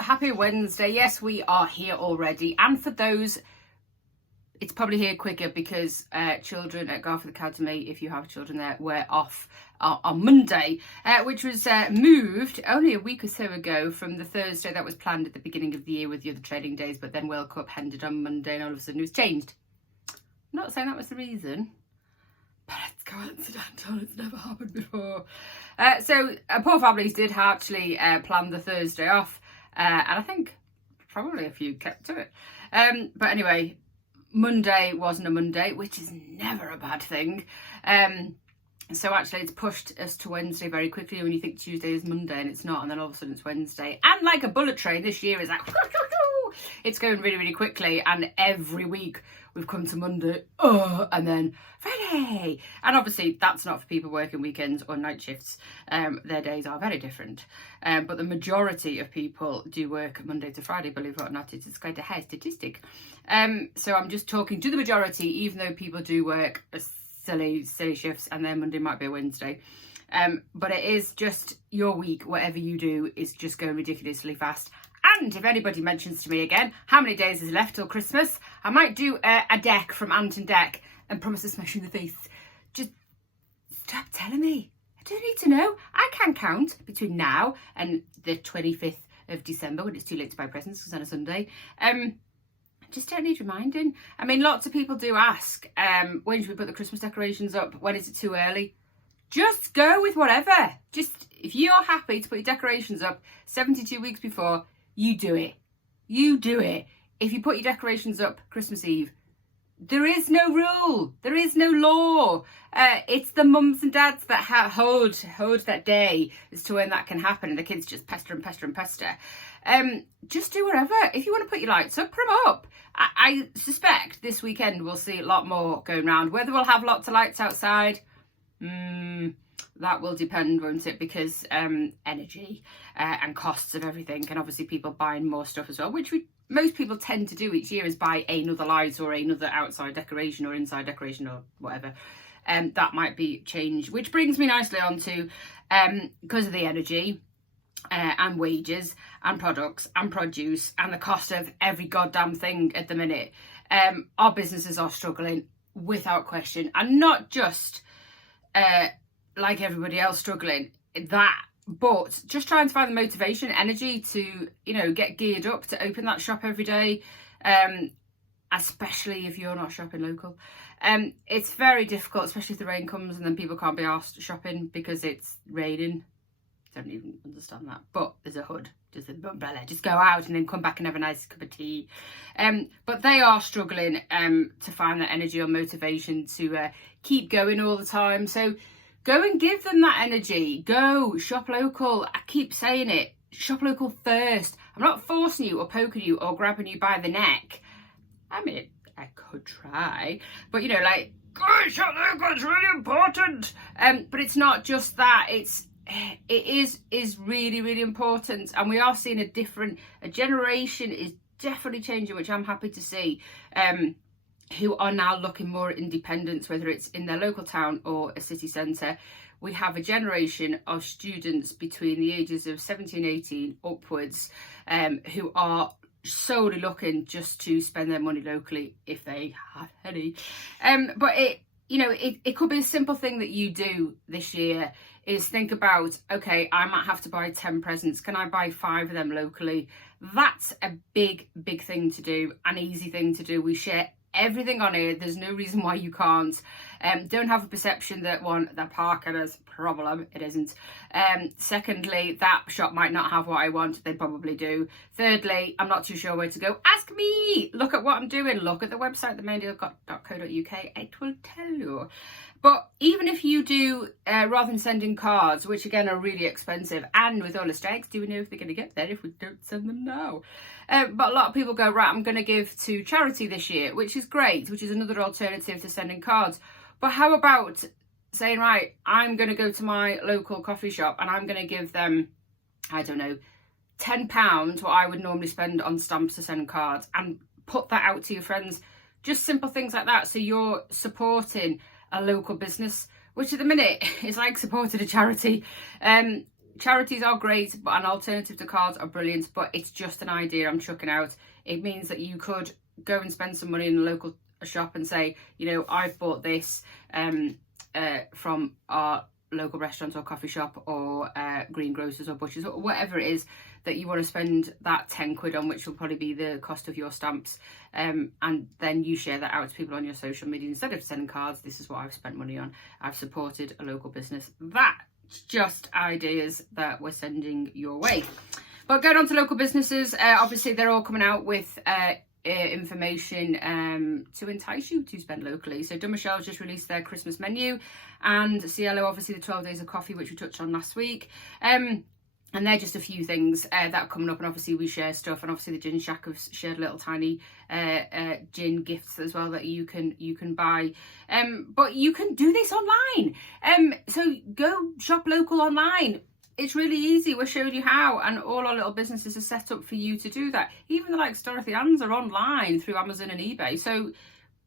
happy Wednesday. Yes, we are here already. And for those, it's probably here quicker because children at Garforth Academy, if you have children there, were off on Monday, which was moved only a week or so ago from the Thursday that was planned at the beginning of the year with the other trading days, but then World Cup ended on Monday and all of a sudden it was changed. I'm not saying that was the reason, but it's coincidental. It's never happened before. So poor families did actually plan the Thursday off, and I think probably a few kept to it. But anyway, Monday wasn't a Monday, which is never a bad thing. So actually it's pushed us to Wednesday very quickly when you think Tuesday is Monday and it's not, and then all of a sudden it's Wednesday. And like a bullet train, this year is like, it's going really, really quickly, and every week we've come to Monday, and then Friday. And obviously that's not for people working weekends or night shifts. Their days are very different. But the majority of people do work Monday to Friday, believe it or not. It's quite a high statistic. So I'm just talking to the majority, even though people do work silly shifts and then Monday might be a Wednesday. But it is just your week, whatever you do, is just going ridiculously fast. And if anybody mentions to me again how many days is left till Christmas, I might do a deck from Ant and Dec and promise to smash you in the face. Just stop telling me. I don't need to know. I can count between now and the 25th of December when it's too late to buy presents because it's on a Sunday. Just don't need reminding. I mean, lots of people do ask, when should we put the Christmas decorations up? When is it too early? Just go with whatever. Just, if you're happy to put your decorations up 72 weeks before, you do it. You do it. If you put your decorations up Christmas Eve, there is no rule. There is no law. It's the mums and dads that hold that day as to when that can happen, and the kids just pester and pester and pester. Just do whatever. If you want to put your lights up, put them up. I suspect this weekend we'll see a lot more going around. Whether we'll have lots of lights outside, that will depend, won't it? Because energy and costs of everything, and obviously people buying more stuff as well, which most people tend to do each year, is buy another light or another outside decoration or inside decoration or whatever. That might be changed, which brings me nicely on to, because of the energy and wages and products and produce and the cost of every goddamn thing at the minute, our businesses are struggling without question, and not just like everybody else struggling, but just trying to find the motivation, energy to, get geared up to open that shop every day, especially if you're not shopping local. It's very difficult, especially if the rain comes and then people can't be asked shopping because it's raining. Don't even understand that, but there's a hood, just an umbrella, just go out and then come back and have a nice cup of tea. But they are struggling to find that energy or motivation to keep going all the time. So go and give them that energy. Go shop local. I keep saying it, shop local first. I'm not forcing you or poking you or grabbing you by the neck. I mean, I could try, but go shop local, it's really important. But it's not just that, it is really, really important, and we are seeing a generation is definitely changing, which I'm happy to see, who are now looking more at independence, whether it's in their local town or a city centre. We have a generation of students between the ages of 17, 18 upwards, who are solely looking just to spend their money locally if they have any. But it could be a simple thing that you do this year is think about, okay, I might have to buy 10 presents. Can I buy 5 of them locally? That's a big, big thing to do, an easy thing to do. We share everything on here. There's no reason why you can't. Don't have a perception that that parking is a problem. It isn't. Secondly, that shop might not have what I want. They probably do. Thirdly, I'm not too sure where to go. Ask me. Look at what I'm doing. Look at the website, themaindeal.co.uk. It will tell you. But even if you do, rather than sending cards, which again are really expensive, and with all the strikes, do we know if they're going to get there if we don't send them now? But a lot of people go, right, I'm going to give to charity this year, which is great, which is another alternative to sending cards. But how about saying, right, I'm going to go to my local coffee shop and I'm going to give them, I don't know, £10, what I would normally spend on stamps to send cards, and put that out to your friends. Just simple things like that. So you're supporting a local business, which at the minute is like supporting a charity. charities are great, but an alternative to cards are brilliant, but it's just an idea I'm chucking out. It means that you could go and spend some money in a local shop and say, you know, I've bought this from our local restaurant or coffee shop or greengrocers or butchers or whatever it is that you want to spend that 10 quid on, which will probably be the cost of your stamps, and then you share that out to people on your social media. Instead of sending cards, this is what I've spent money on. I've supported a local business. That's just ideas that we're sending your way. But going on to local businesses, obviously they're all coming out with information to entice you to spend locally. So Dummershells just released their Christmas menu, and Cielo obviously the 12 days of coffee, which we touched on last week. And they're just a few things that are coming up, and obviously we share stuff, and obviously the Gin Shack have shared little tiny gin gifts as well that you can buy. But you can do this online. So go shop local online. It's really easy. We're showing you how, and all our little businesses are set up for you to do that. Even the likes of Dorothy Ann's are online through Amazon and eBay. So,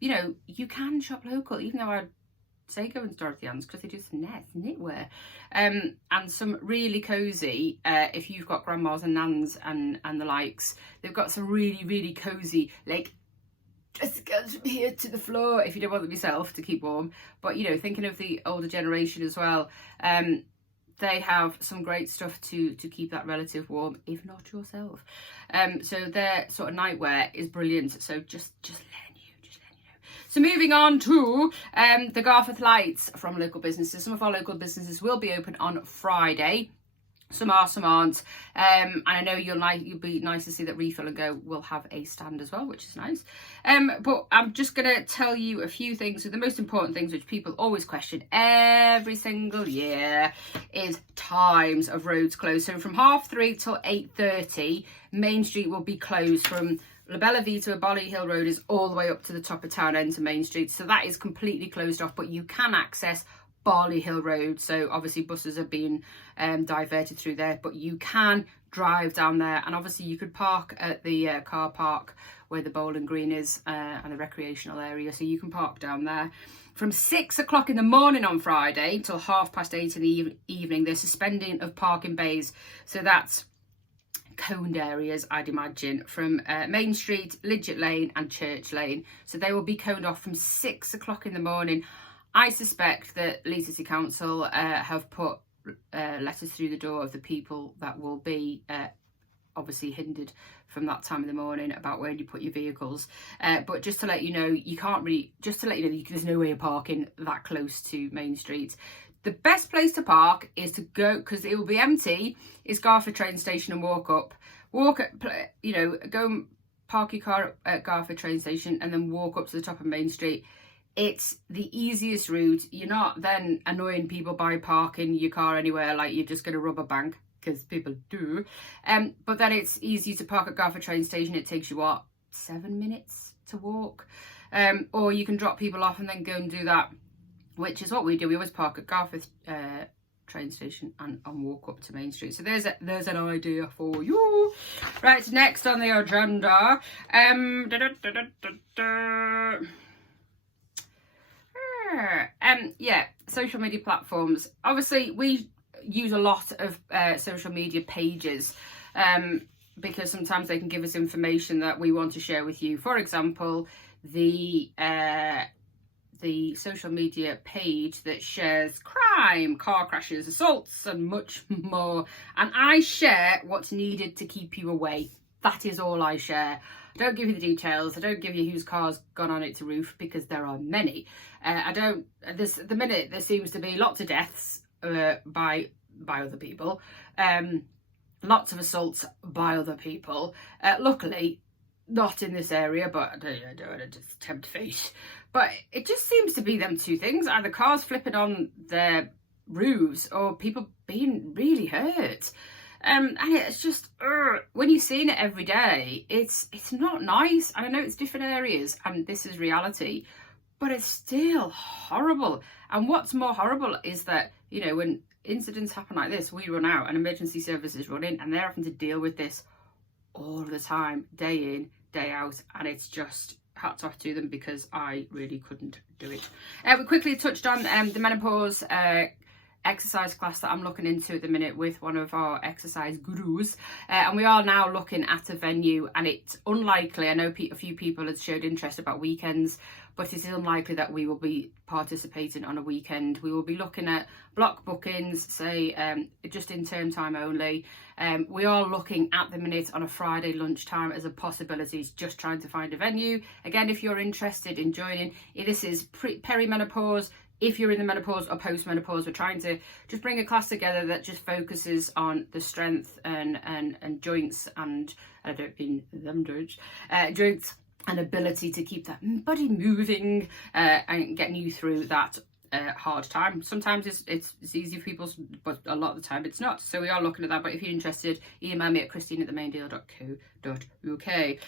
you know, you can shop local, even though I'd say go into Dorothy Ann's because they do some knitwear. And some really cosy, if you've got grandmas and nans and the likes, they've got some really, really cosy, like, just goes from here to the floor if you don't want them yourself to keep warm. But, you know, thinking of the older generation as well, they have some great stuff to keep that relative warm, if not yourself. So their sort of nightwear is brilliant. So just letting you know. So moving on to the Garforth Lights from local businesses. Some of our local businesses will be open on Friday. Some are, some aren't. And I know you'll be nice to see that Refill and Go will have a stand as well, which is nice. But I'm just going to tell you a few things. So the most important things which people always question every single year is times of roads closed. So from 3:30 till 8:30, Main Street will be closed from La Bella Vita, Bolly Hill Road is all the way up to the top of town end to Main Street. So that is completely closed off, but you can access Barley Hill Road. So obviously buses are being diverted through there, but you can drive down there, and obviously you could park at the car park where the bowling green is and the recreational area, so you can park down there. From 6 o'clock in the morning on Friday till 8:30 in the evening, they're suspending of parking bays. So that's coned areas, I'd imagine, from Main Street, Lidget Lane and Church Lane. So they will be coned off from 6 o'clock in the morning. I suspect that Leeds City Council have put letters through the door of the people that will be obviously hindered from that time of the morning about where you put your vehicles. But just to let you know, there's no way of parking that close to Main Street. The best place to park is to go, because it will be empty, is Garforth train station and go and park your car at Garforth train station and then walk up to the top of Main Street. It's the easiest route. You're not then annoying people by parking your car anywhere like you're just going to rob a bank, because people do. But then it's easy to park at Garforth train station. It takes you, 7 minutes to walk? Or you can drop people off and then go and do that, which is what we do. We always park at Garforth train station and walk up to Main Street. So there's an idea for you. Right, next on the agenda. Social media platforms. Obviously, we use a lot of social media pages because sometimes they can give us information that we want to share with you. For example, the social media page that shares crime, car crashes, assaults, and much more. And I share what's needed to keep you away. That is all I share. I don't give you the details. I don't give you whose car's gone on its roof, because there are many. At the minute there seems to be lots of deaths by other people, lots of assaults by other people. Luckily, not in this area, but I don't want to just tempt fate. But it just seems to be them two things: either cars flipping on their roofs or people being really hurt. And it's just, when you're seeing it every day, it's not nice. And I know it's different areas and this is reality, but it's still horrible. And what's more horrible is that, when incidents happen like this, we run out and emergency services run in, and they're having to deal with this all the time, day in, day out. And it's just hats off to them, because I really couldn't do it. We quickly touched on the menopause exercise class that I'm looking into at the minute with one of our exercise gurus, and we are now looking at a venue, and it's unlikely, I know a few people have showed interest about weekends, but it is unlikely that we will be participating on a weekend. We will be looking at block bookings, say just in term time only. We are looking at the minute on a Friday lunchtime as a possibility, just trying to find a venue. Again, if you're interested in joining, this is perimenopause. If you're in the menopause or post-menopause, we're trying to just bring a class together that just focuses on the strength and joints, and I don't mean them joints and ability to keep that body moving and getting you through that hard time. Sometimes it's easy for people, but a lot of the time it's not. So we are looking at that. But if you're interested, email me at christine@themaindeal.co.uk.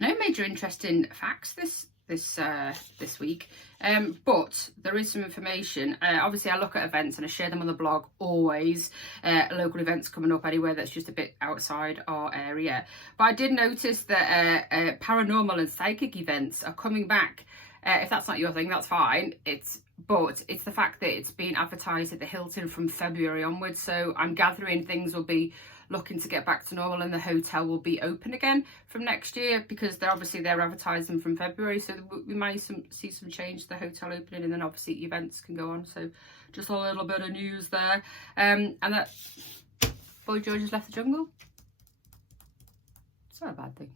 No major interesting facts this week, but there is some information. Obviously I look at events and I share them on the blog always, local events coming up anywhere that's just a bit outside our area. But I did notice that paranormal and psychic events are coming back. If that's not your thing, that's fine. But it's the fact that it's being advertised at the Hilton from February onwards, so I'm gathering things will be looking to get back to normal and the hotel will be open again from next year, because they're advertising from February, so we might see some change to the hotel opening, and then obviously events can go on. So just a little bit of news there. And that Boy George has left the jungle. It's not a bad thing.